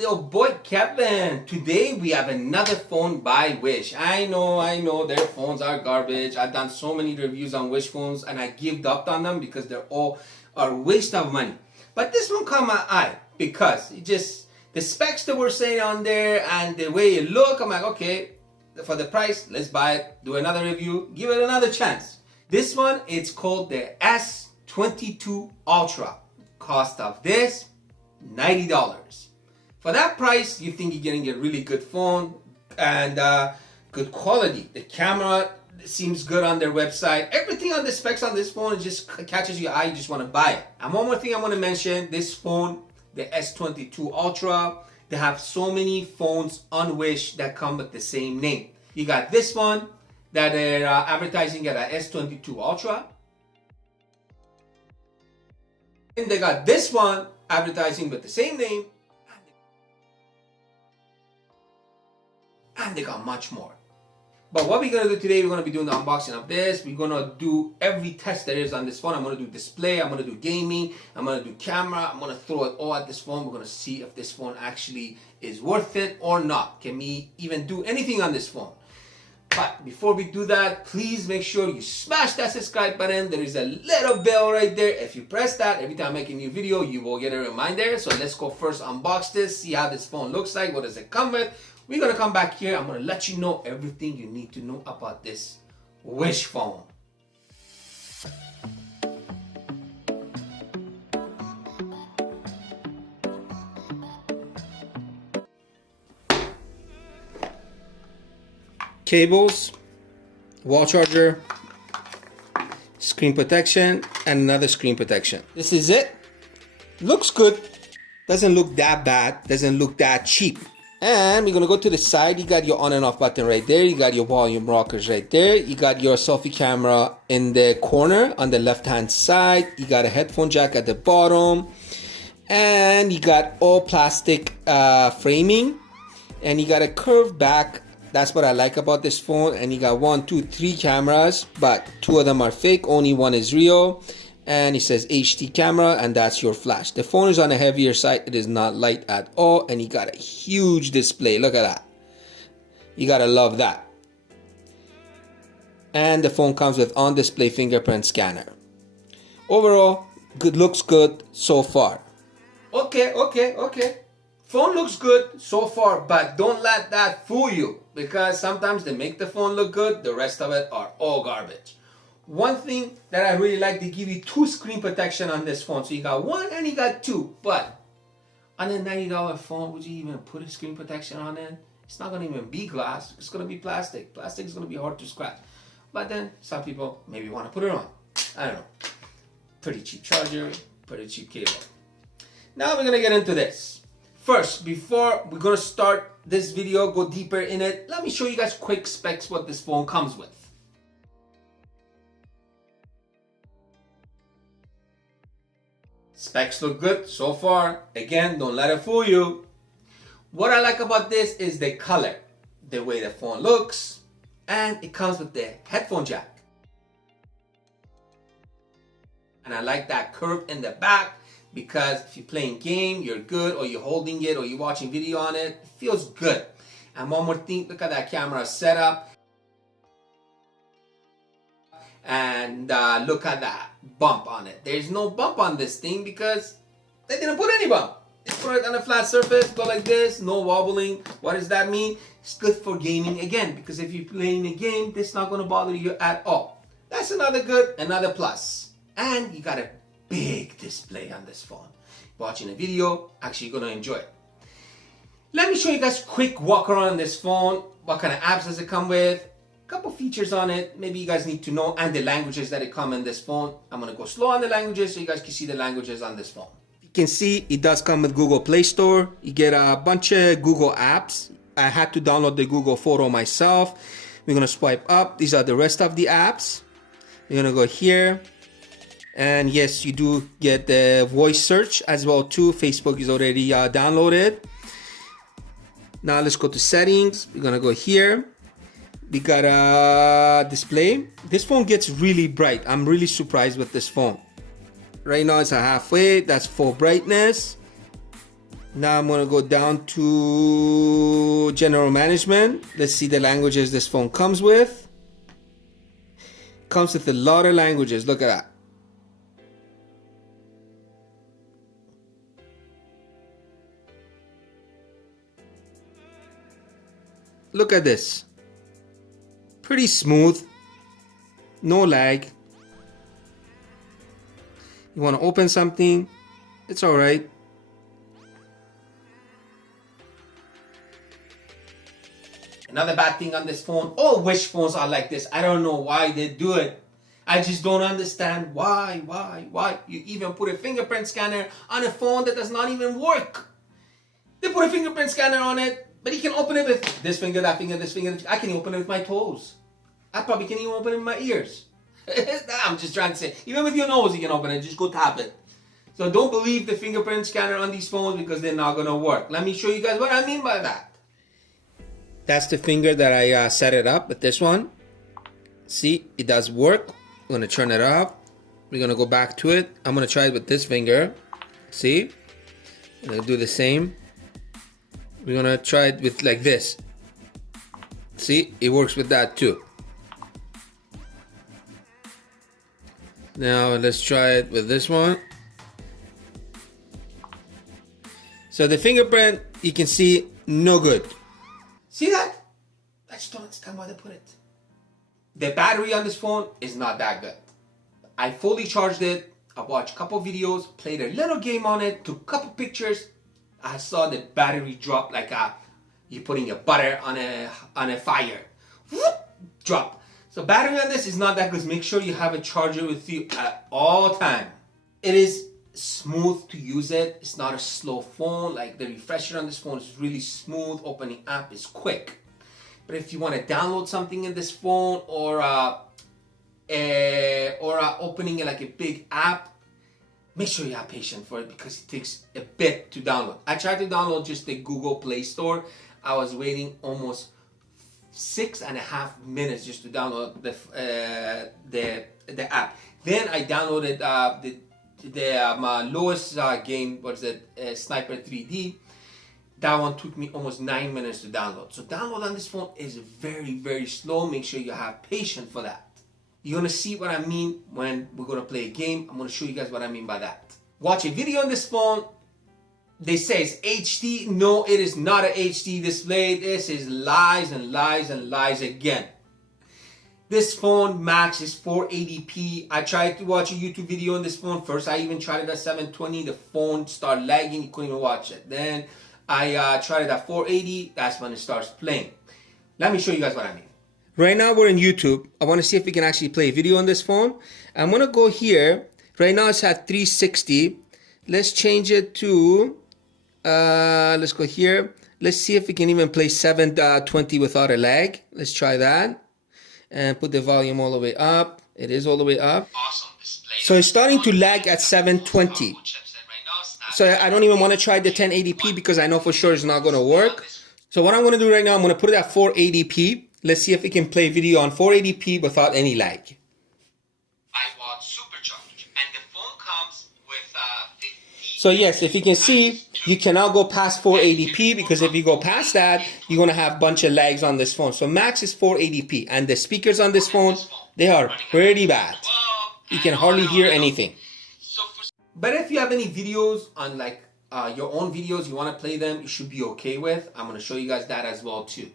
Little boy Kevin. Today we have another phone by Wish. I know their phones are garbage. I've done so many reviews on Wish phones and I give up on them because they're all a waste of money. But this one caught my eye because it just, the specs that were saying on there and the way it look, I'm like, okay, for the price, let's buy it, do another review, give it another chance. This one, it's called the S22 Ultra. Cost of this, $90. For that price, you think you're getting a really good phone and good quality. The camera seems good on their website. Everything on the specs on this phone just catches your eye. You just want to buy it. And one more thing I want to mention, this phone, the S22 Ultra, they have so many phones on Wish that come with the same name. You got this one that they're advertising at a S22 Ultra. And they got this one advertising with the same name. And they got much more. But what we're going to do today, we're going to be doing the unboxing of this. We're going to do every test there is on this phone. I'm going to do display, I'm going to do gaming, I'm going to do camera, I'm going to throw it all at this phone. We're going to see if this phone actually is worth it or not. Can we even do anything on this phone? But before we do that, please make sure you smash that subscribe button. There is a little bell right there. If you press that, every time I make a new video, you will get a reminder. So let's go first unbox this, see how this phone looks like, what does it come with. We're going to come back here. I'm going to let you know everything you need to know about this Wish phone. Cables, wall charger, screen protection, and another screen protection. This is it. Looks good. Doesn't look that bad. Doesn't look that cheap. And we're going to go to the side. You got your on and off button right there. You got your volume rockers right there. You got your selfie camera in the corner on the left hand side. You got a headphone jack at the bottom. And you got all plastic framing. And you got a curved back. That's what I like about this phone. And you got 1, 2, 3 cameras, but 2 of them are fake. Only one is real. And it says HD camera, and that's your flash. The phone is on a heavier side. It is not light at all. And you got a huge display. Look at that. You gotta love that. And the phone comes with on-display fingerprint scanner. Overall, good, looks good so far. Okay. Phone looks good so far, but don't let that fool you, because sometimes they make the phone look good, the rest of it are all garbage. One thing that I really like, they give you 2 screen protection on this phone. So you got 1 and you got 2, but on a $90 phone, would you even put a screen protection on it? It's not going to even be glass, it's going to be plastic. Plastic is going to be hard to scratch. But then some people maybe want to put it on. I don't know. Pretty cheap charger, pretty cheap cable. Now we're going to get into this. First, before we're going to start this video, go deeper in it, let me show you guys quick specs what this phone comes with. Specs look good so far. Again, don't let it fool you. What I like about this is the color, the way the phone looks, and it comes with the headphone jack. And I like that curve in the back, because if you're playing game, you're good, or you're holding it, or you're watching video on it, it feels good. And one more thing, look at that camera setup. And look at that bump on it. There's no bump on this thing because they didn't put any bump. They put it on a flat surface, go like this, no wobbling. What does that mean? It's good for gaming again, because if you're playing a game, this is not going to bother you at all. That's another good, another plus. And you got a big display on this phone. Watching a video, actually you're going to enjoy it. Let me show you guys a quick walk around this phone. What kind of apps does it come with? Couple features on it maybe you guys need to know, and the languages that it come in this phone. I'm gonna go slow on the languages so you guys can see the languages on this phone. You can see it does come with Google Play Store. You get a bunch of Google apps. I had to download the Google Photo myself. We're gonna swipe up. These are the rest of the apps. We're gonna go here, and yes, you do get the voice search as well too. Facebook is already downloaded. Now let's go to settings. We're gonna go here. We got a display. This phone gets really bright. I'm really surprised with this phone. Right now it's a halfway. That's full brightness. Now I'm going to go down to general management. Let's see the languages this phone comes with. Comes with a lot of languages. Look at that. Look at this. Pretty smooth. No lag. You want to open something, it's all right. Another bad thing on this phone, all Wish phones are like this. I don't know why they do it. I just don't understand why. You even put a fingerprint scanner on a phone that does not even work. They put a fingerprint scanner on it, but you can open it with this finger, that finger, this finger. I can open it with my toes. I probably can't even open it with my ears. I'm just trying to say, even with your nose you can open it, just go tap it. So don't believe the fingerprint scanner on these phones because they're not gonna work. Let me show you guys what I mean by that. That's the finger that I set it up with this one. See, it does work. I'm gonna turn it off. We're gonna go back to it. I'm gonna try it with this finger. See, I'm gonna do the same. We're gonna try it with like this. See, it works with that too. Now let's try it with this one. So the fingerprint, you can see, no good. See that? I just don't understand why they put it. The battery on this phone is not that good. I fully charged it. I watched a couple videos, played a little game on it, took a couple pictures. I saw the battery drop like you're putting your butter on a fire. Whoop, drop. So battery on this is not that good. Make sure you have a charger with you at all time. It is smooth to use it. It's not a slow phone. Like the refresher on this phone is really smooth. Opening app is quick. But if you want to download something in this phone or opening it like a big app, make sure you have patience for it because it takes a bit to download. I tried to download just the Google Play Store. I was waiting almost 6.5 minutes just to download the app. Then I downloaded my lowest game, what is it, Sniper 3D. That one took me almost 9 minutes to download. So download on this phone is very, very slow. Make sure you have patience for that. You're gonna see what I mean when we're gonna play a game. I'm gonna show you guys what I mean by that. Watch a video on this phone. They say it's HD. No, it is not an HD display. This is lies and lies and lies again. This phone max is 480p. I tried to watch a YouTube video on this phone. First, I even tried it at 720. The phone started lagging. You couldn't even watch it. Then I tried it at 480. That's when it starts playing. Let me show you guys what I mean. Right now we're in YouTube. I want to see if we can actually play a video on this phone. I'm going to go here. Right now it's at 360. Let's change it to, let's go here. Let's see if we can even play 720 without a lag. Let's try that. And put the volume all the way up. It is all the way up. So it's starting to lag at 720. So I don't even want to try the 1080p because I know for sure it's not going to work. So what I'm going to do right now, I'm going to put it at 480p. Let's see if we can play video on 480p without any lag. I want supercharged and the phone comes with 50. So yes, if you can see, you cannot go past 480p because if you go past that, you're going to have a bunch of lags on this phone. So max is 480p and the speakers on this phone, they are pretty bad. You can hardly hear anything. But if you have any videos on like your own videos, you want to play them, you should be okay with. I'm going to show you guys that as well too.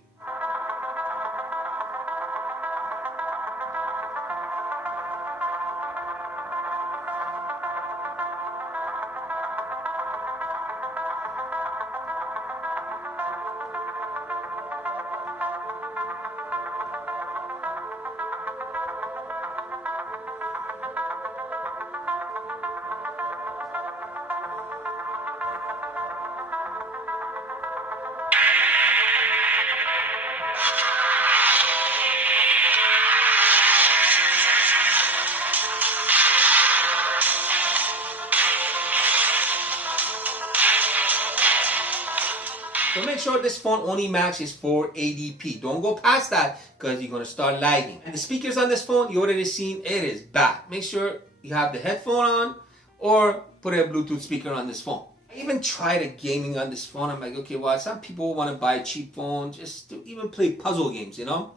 So make sure this phone only max is 480p. Don't go past that because you're going to start lagging. And the speakers on this phone, you already seen, it is bad. Make sure you have the headphone on or put a Bluetooth speaker on this phone. I even tried a gaming on this phone. I'm like, okay, well, some people want to buy a cheap phone just to even play puzzle games, you know?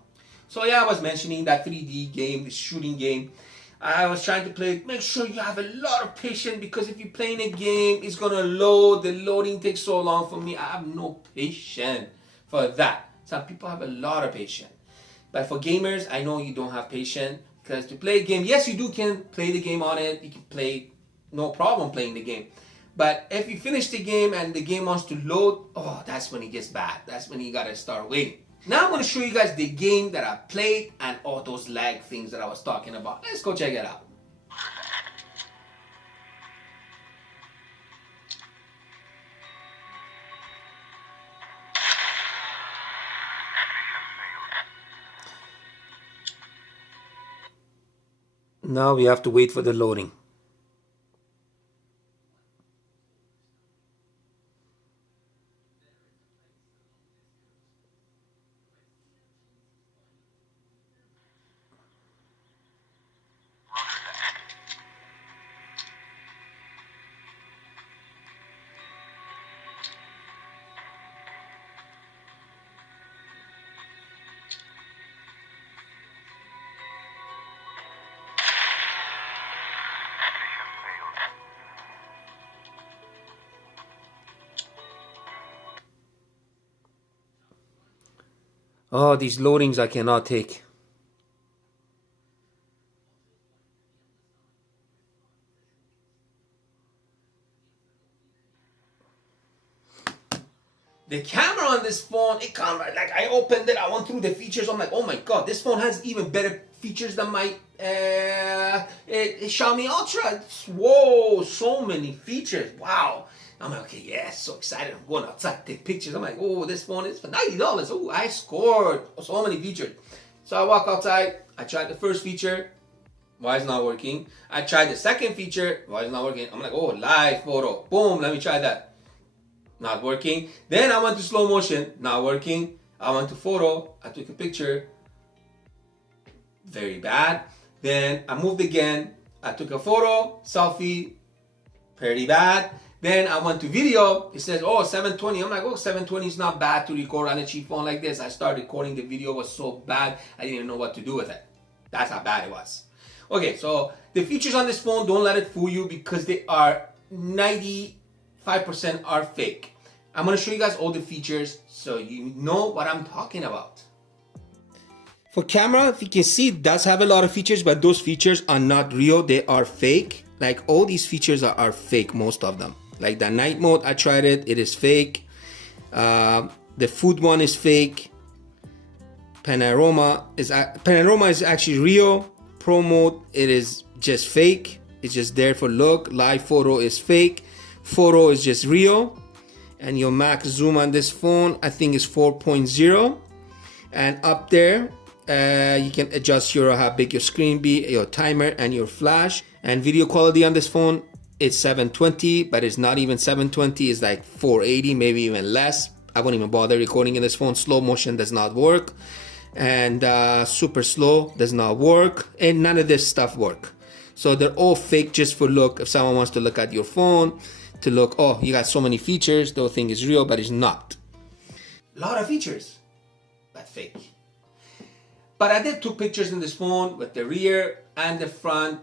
So yeah, I was mentioning that 3D game, the shooting game. I was trying to play. Make sure you have a lot of patience, because if you're playing a game, it's gonna load. The loading takes so long. For me, I have no patience for that. Some people have a lot of patience, but for gamers, I know you don't have patience, because to play a game, yes, you can play the game on it. You can play, no problem playing the game. But if you finish the game and the game wants to load, oh, that's when it gets bad. That's when you gotta start waiting. Now I'm going to show you guys the game that I played and all those lag things that I was talking about. Let's go check it out. Now we have to wait for the loading. Oh, these loadings I cannot take. The camera on this phone, it kind of like, I opened it, I went through the features. I'm like, oh my god, this phone has even better features than my Xiaomi Ultra. Whoa, so many features. Wow. I'm like, okay, yeah, so excited. I'm going outside, take pictures. I'm like, oh, this phone is for $90. Oh, I scored so many features. So I walk outside. I tried the first feature. Why is it not working? I tried the second feature. Why is it not working? I'm like, oh, live photo. Boom, let me try that. Not working. Then I went to slow motion. Not working. I went to photo. I took a picture. Very bad. Then I moved again. I took a photo, selfie. Pretty bad. Then I went to video. It says, oh, 720. I'm like, oh, 720 is not bad to record on a cheap phone like this. I started recording. The video was so bad, I didn't even know what to do with it. That's how bad it was. Okay, so the features on this phone, don't let it fool you, because they are 95% are fake. I'm going to show you guys all the features so you know what I'm talking about. For camera, if you can see, it does have a lot of features, but those features are not real. They are fake. Like, all these features are fake, most of them. Like the night mode, I tried it. It is fake. The food one is fake. Panorama is actually real. Pro mode, it is just fake. It's just there for look. Live photo is fake. Photo is just real. And your max zoom on this phone, I think, is 4.0. And up there, you can adjust how big your screen be, your timer, and your flash. And video quality on this phone, it's 720, but it's not even 720. It's like 480, maybe even less. I won't even bother recording in this phone. Slow motion does not work, and super slow does not work, and none of this stuff work. So they're all fake just for look. If someone wants to look at your phone to look, oh, you got so many features, the whole thing is real, but it's not. A lot of features, but fake. But I did took pictures in this phone with the rear and the front.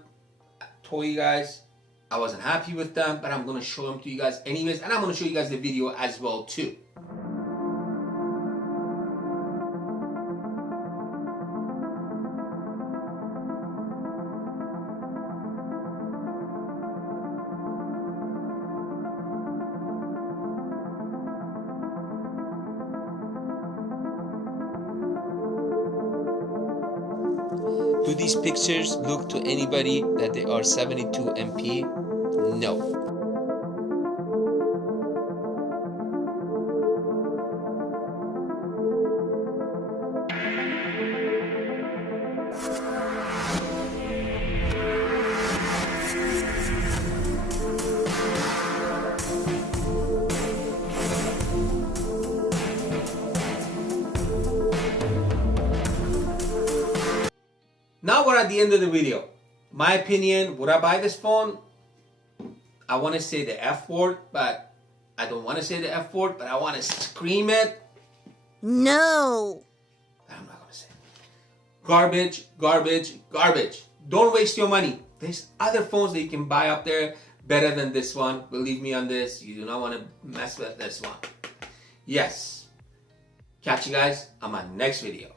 I told you guys I wasn't happy with them, but I'm going to show them to you guys anyways, and I'm going to show you guys the video as well too. Do these pictures look to anybody that they are 72 MP? No. Now we're at the end of the video. My opinion, would I buy this phone? I want to say the F word, but I don't want to say the F word, but I want to scream it. No. I'm not going to say it. Garbage, garbage, garbage. Don't waste your money. There's other phones that you can buy up there better than this one. Believe me on this. You do not want to mess with this one. Yes. Catch you guys on my next video.